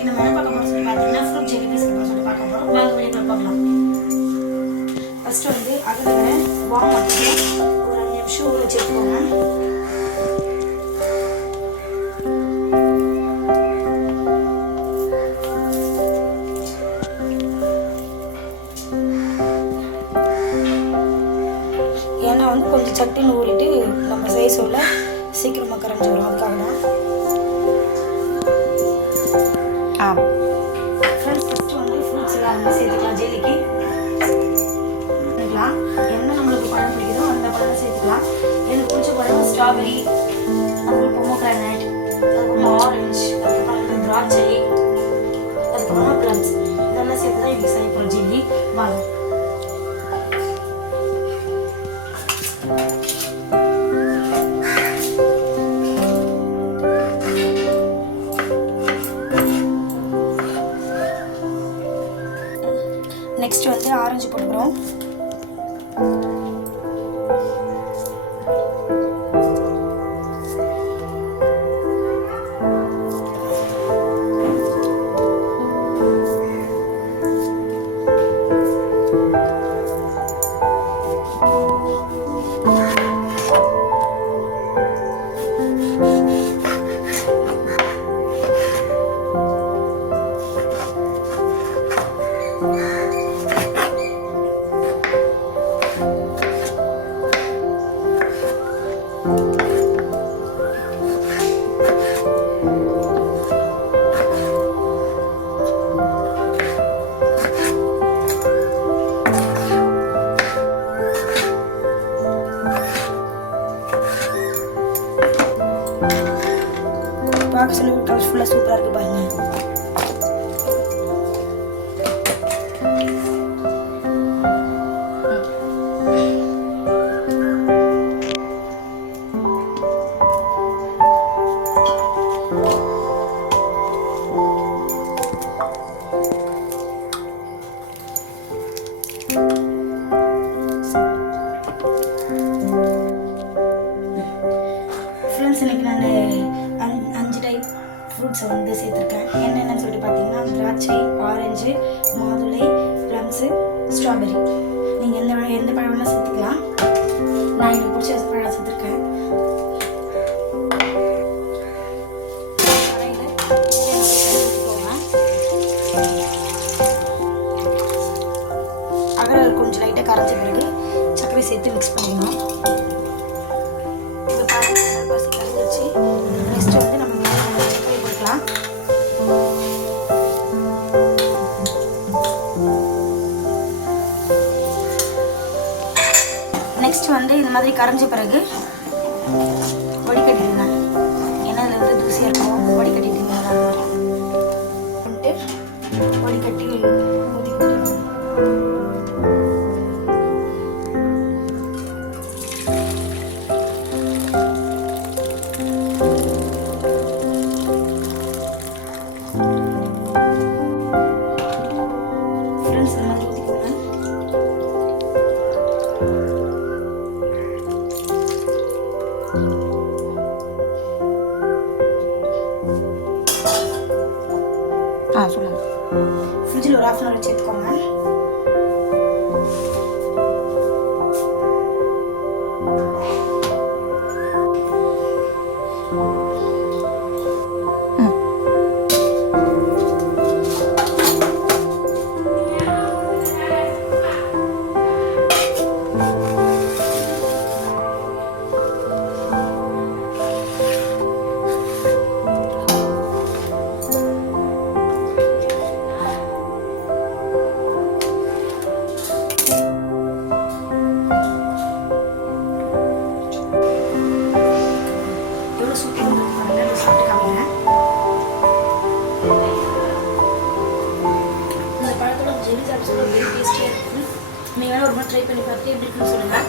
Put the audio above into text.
இன்னைக்கு நம்ம என்ன பார்க்க போறோம் சொல்லி பார்த்தீங்கன்னா ஃப்ரூட் ஜெல்லி பிஸ்கட் சொல்லி பார்க்க போறோம். வாங்க வீடியோக்குள்ள போகலாம். ஃபர்ஸ்ட் வந்து அகல வார்ம் வாட்டர்ல ஒரு 5 நிமிஷம் ஊற வச்சுக்கோங்க. ஏன்னா வந்து கொஞ்சம் சட்டுன்னு ஊறிட்டு நம்ம சைஸ் உள்ள சீக்கிரமாக கரைஞ்சி வரும், அதுக்காக தான். ஃப்ரெண்ட்ஸ் ஃபஸ்ட்டு வந்து ஃப்ரூட்ஸ் எல்லாம் வந்து சேர்த்துக்கலாம். ஜெல்லிக்கு சேர்த்துக்கலாம். என்ன நம்மளுக்கு பழம் பிடிக்குதோ அந்த பழம் சேர்த்துக்கலாம். எனக்கு பிடிச்ச பழம் ஸ்ட்ராபெரி, அப்புறம் பொமோகிரானட், அதுக்கப்புறம் ஆரஞ்சு, அதுக்கப்புறம் திராட்சை, அதுக்கப்புறமா ப்ளம்ஸ், இதெல்லாம் சேர்த்து தான் இதுக்கு செய்ய போகிறோம் ஜெல்லி. வாங்க. நெக்ஸ்ட் வந்து ஆரஞ்சு போட்டுக்கிறோம். பார்க்க சொல்லி கலர்ஃபுல்லாக சூப்பராக இருக்குது பாருங்க. ஃப்ரெண்ட்ஸ் இன்னைக்கு நான் 5 டைப் ஃப்ரூட்ஸை வந்து சேர்த்துருக்கேன். என்னென்னு சொல்லிட்டு பார்த்தீங்கன்னா திராட்சை, ஆரஞ்சு, மாதுளை, ப்ளம்ஸு, ஸ்ட்ராபெரி. நீங்கள் எந்த பழம் வேணால் சேர்த்துக்கலாம். நான் எனக்கு பிடிச்ச பழம் சேர்த்துருக்கேன். அகல் கொஞ்சம் லைட்டாக கரைஞ்ச பிறகு சர்க்கரை சேர்த்து மிக்ஸ் பண்ணிக்கணும். இப்போ பாருங்கள் கரைஞ்சிருச்சு. நெக்ஸ்ட் வந்து நம்ம சர்க்கரை போட்டுக்கலாம். நெக்ஸ்ட் வந்து இந்த மாதிரி கரைஞ்ச பிறகு வடிகட்டிடுங்க. ஏன்னா இதில் வந்து தூசியாக இருக்கும், வடிகட்டிட்டீங்கன்னா வந்துட்டு வடிகட்டி ஊற்றி கொடுத்துருங்க. ஃப்ரெண்ட்ஸ் இந்த மாதிரி ஊற்றிக்கோங்க. சொல்லுங்க. ஃப்ரிட்ஜில் ஒரு 1/2 hour வச்சுக்கோங்க. ஜெல்லி சாப்பிட்டு வெரி டேஸ்டியாக இருக்குது. நீங்கள் வேணால் ஒரு மாதிரி ட்ரை பண்ணி பார்த்துட்டு எப்படி இருக்குன்னு சொல்லுங்கள்.